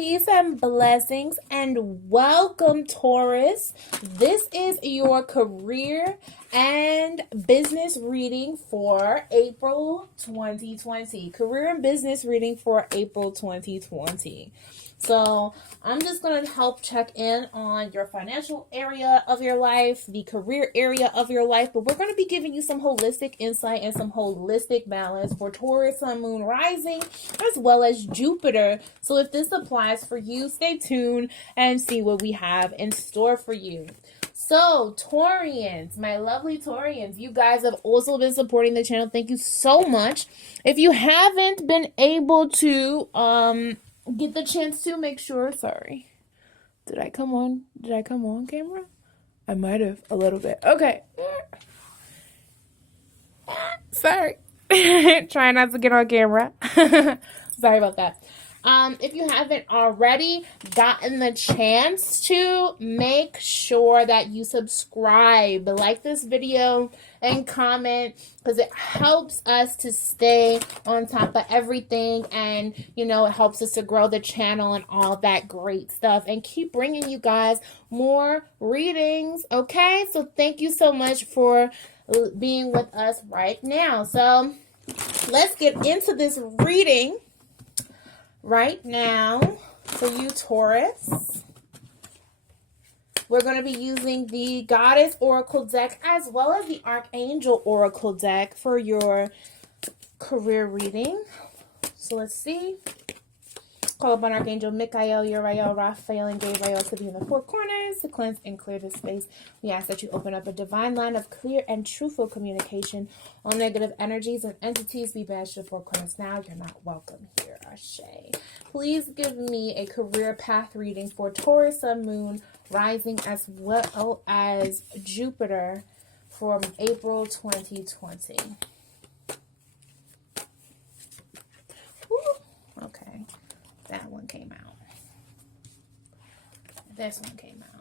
Peace and blessings, and welcome, Taurus. This is your career and business reading for April 2020. Career and business reading for April 2020. So I'm just going to help check in on your financial area of your life, the career area of your life, but we're going to be giving you some holistic insight and some holistic balance for Taurus, Sun, Moon, Rising, as well as Jupiter. So if this applies for you, stay tuned and see what we have in store for you. So, Taurians, my lovely Taurians, you guys have also been supporting the channel. Thank you so much. If you haven't been able to, get the chance to, make sure, sorry. Did I come on camera? I might have a little bit. Okay. Sorry. Trying not to get on camera. Sorry about that. If you haven't already gotten the chance to, make sure that you subscribe, like this video, and comment, because it helps us to stay on top of everything, and it helps us to grow the channel and all that great stuff, and keep bringing you guys more readings. Okay, so thank you so much for being with us right now. So let's get into this reading right now for you, Taurus. We're going to be using the Goddess Oracle deck as well as the Archangel Oracle deck for your career reading. So let's see. Call upon Archangel Michael, Uriel, Raphael, and Gabriel to be in the four corners to cleanse and clear the space. We ask that you open up a divine line of clear and truthful communication. All negative energies and entities be banished to the four corners now. You're not welcome here, Ashe. Please give me a career path reading for Taurus, Sun, Moon, Rising, as well as Jupiter from April 2020. Woo. Okay. That one came out. This one came out.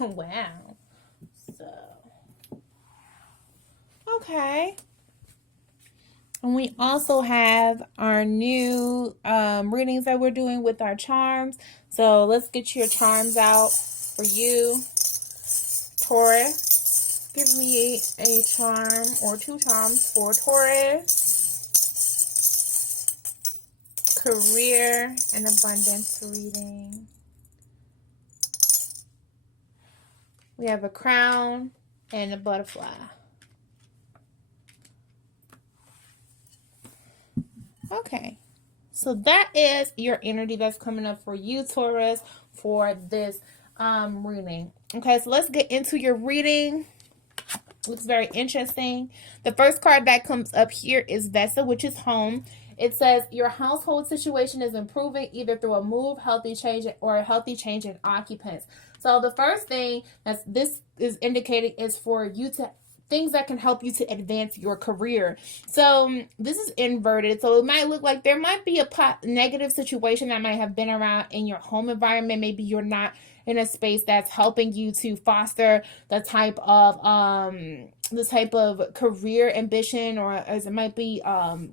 Wow. So, okay. And we also have our new readings that we're doing with our charms. So let's get your charms out for you, Taurus. Give me a charm or two charms for Taurus. Career and abundance reading. We have a crown and a butterfly. Okay. So that is your energy that's coming up for you, Taurus, for this reading. Okay, so let's get into your reading. Looks very interesting. The first card that comes up here is Vesta, which is home. It says your household situation is improving either through a move, healthy change, or a healthy change in occupants. So the first thing that this is indicating is for you to things that can help you to advance your career. So this is inverted. So it might look like there might be a negative situation that might have been around in your home environment. Maybe you're not in a space that's helping you to foster the type of career ambition, or as it might be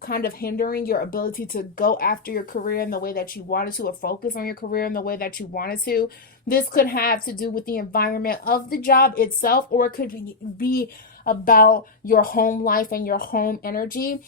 kind of hindering your ability to go after your career in the way that you wanted to, or focus on your career in the way that you wanted to. This could have to do with the environment of the job itself, or it could be about your home life and your home energy.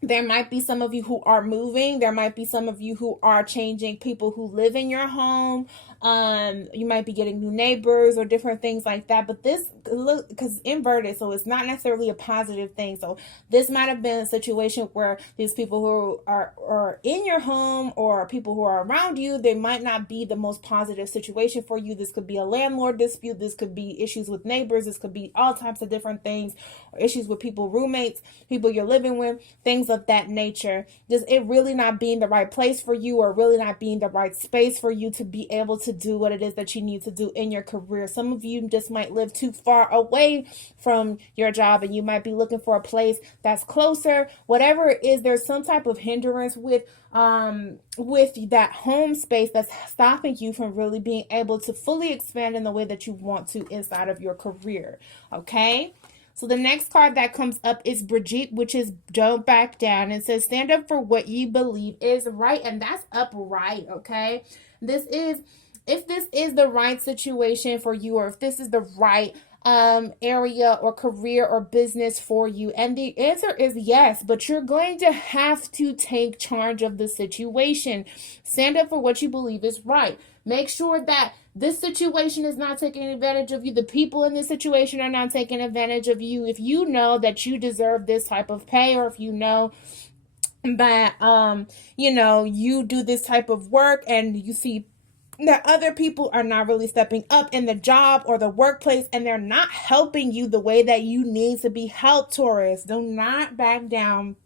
There might be some of you who are moving. There might be some of you who are changing people who live in your home. You might be getting new neighbors or different things like that. But this, look, because inverted, so it's not necessarily a positive thing. So this might have been a situation where these people who are in your home, or people who are around you, they might not be the most positive situation for you. This could be a landlord dispute. This could be issues with neighbors. This could be all types of different things, or issues with people, roommates, people you're living with, things things of that nature. Just it really not being the right place for you, or really not being the right space for you to be able to do what it is that you need to do in your career. Some of you just might live too far away from your job, and you might be looking for a place that's closer. Whatever it is, there's some type of hindrance with that home space that's stopping you from really being able to fully expand in the way that you want to inside of your career. Okay. So the next card that comes up is Brigitte, which is don't back down. It says stand up for what you believe is right, and that's upright, okay? If this is the right situation for you, or if this is the right area or career or business for you, and the answer is yes, but you're going to have to take charge of the situation. Stand up for what you believe is right. Make sure that this situation is not taking advantage of you. The people in this situation are not taking advantage of you. If you know that you deserve this type of pay, or if you know that you do this type of work, and you see that other people are not really stepping up in the job or the workplace, and they're not helping you the way that you need to be helped, Taurus, do not back down.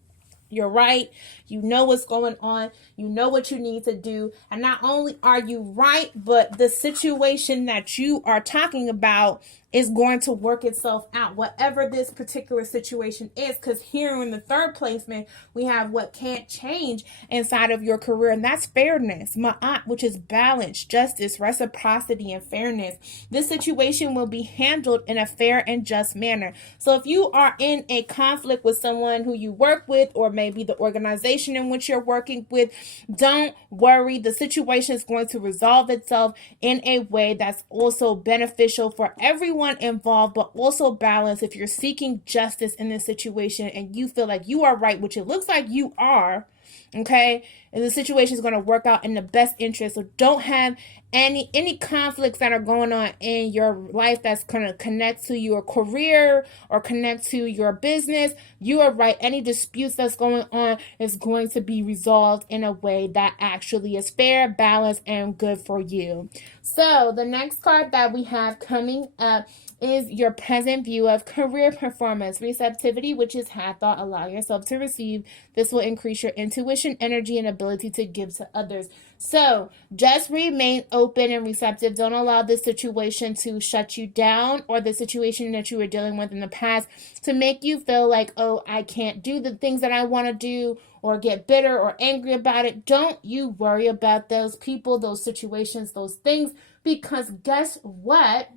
You're right. You know what's going on. You know what you need to do. And not only are you right, but the situation that you are talking about is going to work itself out, whatever this particular situation is. Because here in the third placement, we have what can't change inside of your career, and that's fairness, ma'at, which is balance, justice, reciprocity, and fairness. This situation will be handled in a fair and just manner. So if you are in a conflict with someone who you work with, or maybe the organization in which you're working with, don't worry. The situation is going to resolve itself in a way that's also beneficial for everyone involved, but also balance. If you're seeking justice in this situation and you feel like you are right, which it looks like you are, okay, and the situation is going to work out in the best interest. So don't have any conflicts that are going on in your life that's going to connect to your career or connect to your business. You are right. Any disputes that's going on is going to be resolved in a way that actually is fair, balanced, and good for you. So the next card that we have coming up is your present view of career performance. Receptivity, which is have thought, allow yourself to receive. This will increase your intuition, energy, and ability to give to others. So just remain open and receptive. Don't allow this situation to shut you down, or the situation that you were dealing with in the past to make you feel like, oh, I can't do the things that I want to do, or get bitter or angry about it. Don't you worry about those people, those situations, those things, because guess what?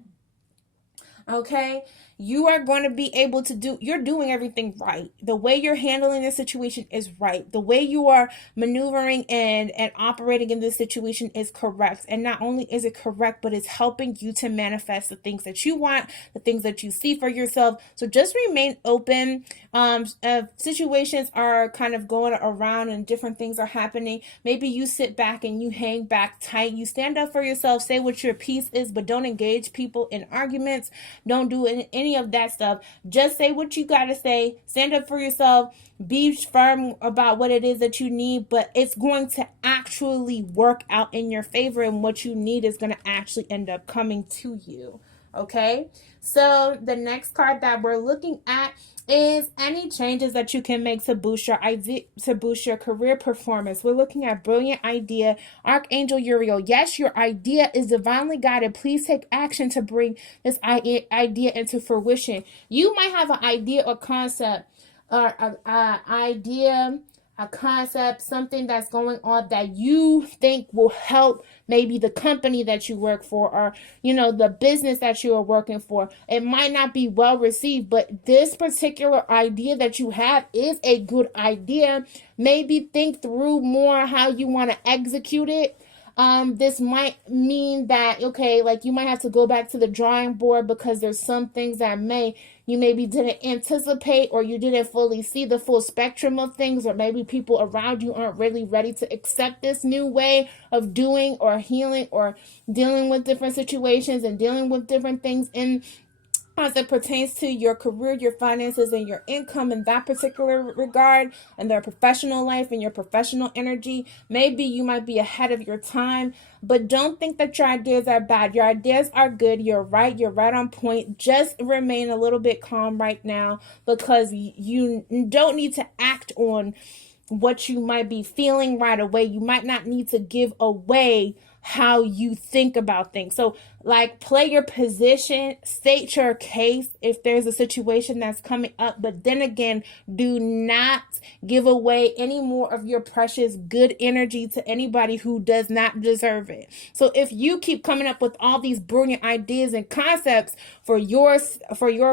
Okay, you are going to be able to you're doing everything right. The way you're handling this situation is right. The way you are maneuvering and operating in this situation is correct. And not only is it correct, but it's helping you to manifest the things that you want, the things that you see for yourself. So just remain open. Situations are kind of going around and different things are happening. Maybe you sit back and you hang back tight. You stand up for yourself, say what your piece is, but don't engage people in arguments. Don't do any of that stuff. Just say what you got to say. Stand up for yourself. Be firm about what it is that you need, but it's going to actually work out in your favor, and what you need is going to actually end up coming to you. Okay? So the next card that we're looking at is any changes that you can make to boost your idea, to boost your career performance. We're looking at brilliant idea, Archangel Uriel. Yes, your idea is divinely guided. Please take action to bring this idea into fruition. You might have an idea or concept, or a concept, something that's going on that you think will help maybe the company that you work for, or the business that you are working for. It might not be well received, but this particular idea that you have is a good idea. Maybe think through more how you want to execute it. This might mean that, okay, like you might have to go back to the drawing board, because there's some things that you maybe didn't anticipate, or you didn't fully see the full spectrum of things, or maybe people around you aren't really ready to accept this new way of doing or healing or dealing with different situations and dealing with different things in as it pertains to your career, your finances, and your income in that particular regard, and their professional life and your professional energy. Maybe you might be ahead of your time, but don't think that your ideas are bad. Your ideas are good. You're right. You're right on point. Just remain a little bit calm right now, because you don't need to act on what you might be feeling right away. You might not need to give away how you think about things. So like, play your position, state your case if there's a situation that's coming up, but then again, do not give away any more of your precious good energy to anybody who does not deserve it. So if you keep coming up with all these brilliant ideas and concepts for your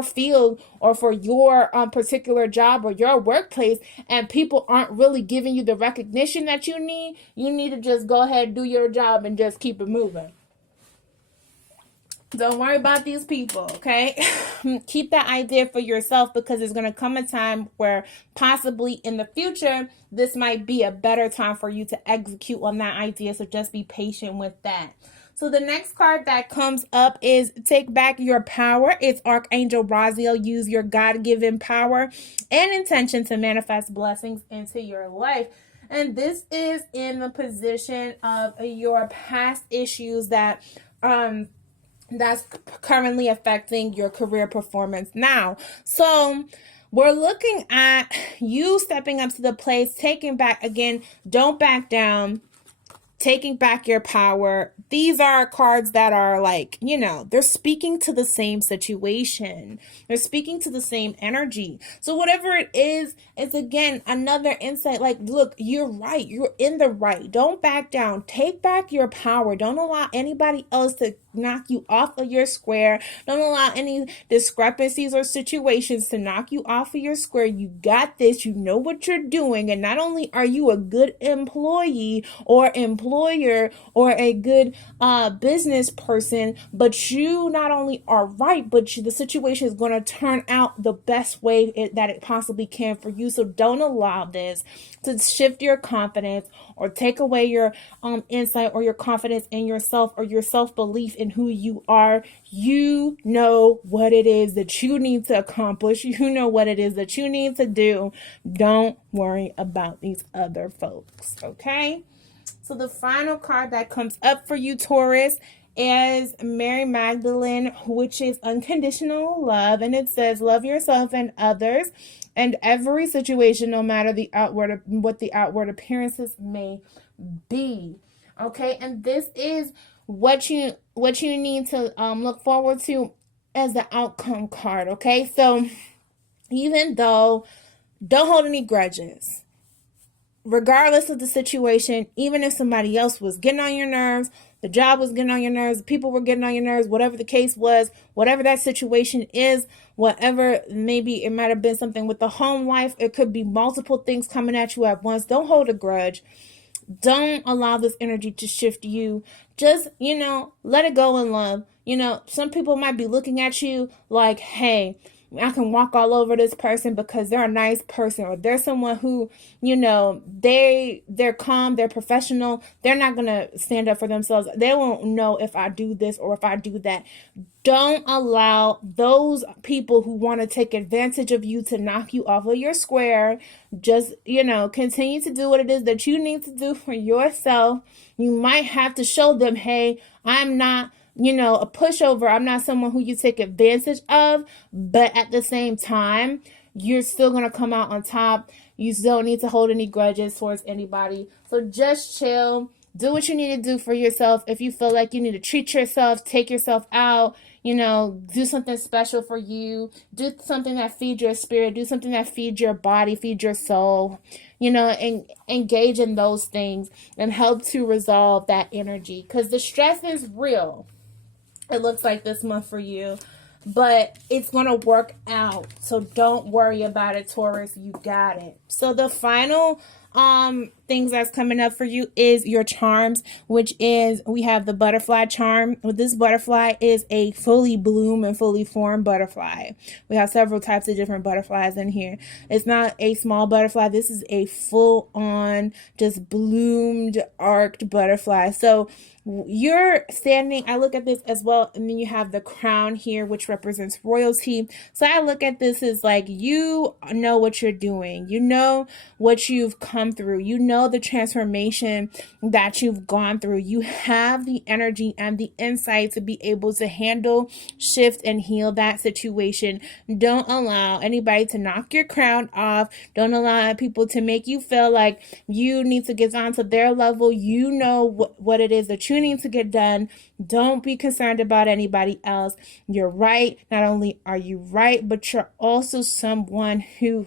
field or for your particular job or your workplace, and people aren't really giving you the recognition that you need to just go ahead and do your job and just keep it moving. Don't worry about these people, okay? Keep that idea for yourself, because there's going to come a time where possibly in the future, this might be a better time for you to execute on that idea. So just be patient with that. So the next card that comes up is Take Back Your Power. It's Archangel Raziel. Use your God-given power and intention to manifest blessings into your life. And this is in the position of your past issues that's currently affecting your career performance now. So we're looking at you stepping up to the place, taking back, again, don't back down, taking back your power. These are cards that are like, they're speaking to the same situation. They're speaking to the same energy. So whatever it is, it's again another insight. Like, look, you're right. You're in the right. Don't back down. Take back your power. Don't allow anybody else to knock you off of your square. Don't allow any discrepancies or situations to knock you off of your square. You got this. You know what you're doing. And not only are you a good employee or employer or a good business person, but you not only are right, but the situation is going to turn out the best way that it possibly can for you. So don't allow this to shift your confidence or take away your insight or your confidence in yourself or your self-belief in who you are. You know what it is that you need to accomplish. You know what it is that you need to do. Don't worry about these other folks, okay? So the final card that comes up for you, Taurus, is Mary Magdalene, which is unconditional love. And it says, love yourself and others and every situation, no matter what the outward appearances may be. Okay, and this is what you need to look forward to as the outcome card. Okay, so even though, don't hold any grudges. Regardless of the situation, even if somebody else was getting on your nerves, the job was getting on your nerves, people were getting on your nerves, whatever the case was, whatever that situation is, whatever, maybe it might have been something with the home life, it could be multiple things coming at you at once. Don't hold a grudge. Don't allow this energy to shift you. Just, let it go in love. Some people might be looking at you like, hey, I can walk all over this person because they're a nice person, or they're someone who, they're calm, they're professional. They're not going to stand up for themselves. They won't know if I do this or if I do that. Don't allow those people who want to take advantage of you to knock you off of your square. Just, continue to do what it is that you need to do for yourself. You might have to show them, hey, I'm not a pushover. I'm not someone who you take advantage of, but at the same time, you're still going to come out on top. You don't need to hold any grudges towards anybody. So just chill. Do what you need to do for yourself. If you feel like you need to treat yourself, take yourself out, do something special for you. Do something that feeds your spirit. Do something that feeds your body, feeds your soul, and engage in those things and help to resolve that energy, because the stress is real. It looks like this month for you, but it's going to work out. So don't worry about it, Taurus. You got it. So the final thing things that's coming up for you is your charms, which is, we have the butterfly charm. This butterfly is a fully bloomed and fully formed butterfly. We have several types of different butterflies in here. It's not a small butterfly. This is a full on, just bloomed, arced butterfly. So you're standing, I look at this as well, and then you have the crown here, which represents royalty. So I look at this as like, you know what you're doing, you know what you've come through, you know the transformation that you've gone through, you have the energy and the insight to be able to handle, shift, and heal that situation. Don't allow anybody to knock your crown off. Don't allow people to make you feel like you need to get down to their level. You know what it is that you need to get done. Don't be concerned about anybody else. You're right. Not only are you right, but you're also someone who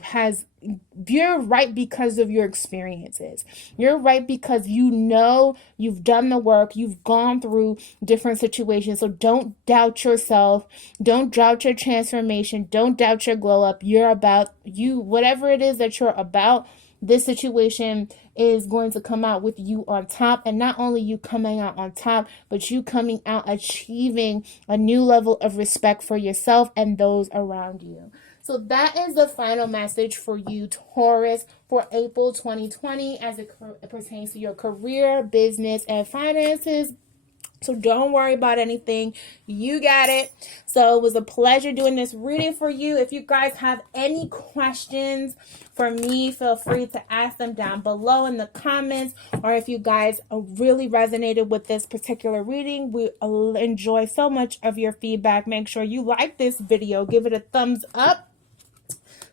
you're right because of your experiences. You're right because you know you've done the work, you've gone through different situations. So don't doubt yourself. Don't doubt your transformation. Don't doubt your glow up. You're about you, whatever it is that you're about. This situation is going to come out with you on top, and not only you coming out on top, but you coming out achieving a new level of respect for yourself and those around you. So that is the final message for you, Taurus, for April 2020 as it pertains to your career, business, and finances. So don't worry about anything. You got it. So it was a pleasure doing this reading for you. If you guys have any questions for me, feel free to ask them down below in the comments. Or if you guys really resonated with this particular reading, we enjoy so much of your feedback. Make sure you like this video. Give it a thumbs up,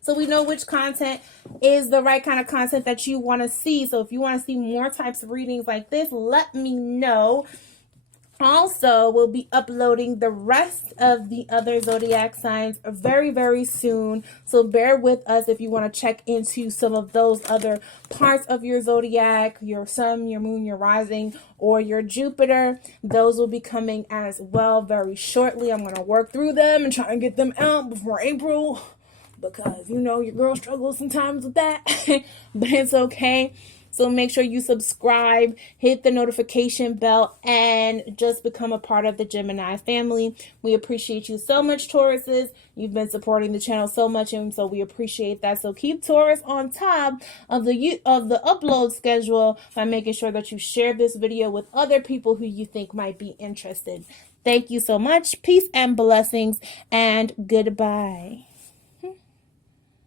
so we know which content is the right kind of content that you want to see. So if you want to see more types of readings like this, let me know. Also, we'll be uploading the rest of the other zodiac signs very, very soon. So bear with us if you want to check into some of those other parts of your zodiac, your sun, your moon, your rising, or your Jupiter. Those will be coming as well very shortly. I'm going to work through them and try and get them out before April, because you know your girl struggles sometimes with that. But it's okay. So make sure you subscribe, hit the notification bell, and just become a part of the Gemini family. We appreciate you so much, Tauruses. You've been supporting the channel so much, and so we appreciate that. So keep Taurus on top of the upload schedule by making sure that you share this video with other people who you think might be interested. Thank you so much. Peace and blessings, and goodbye.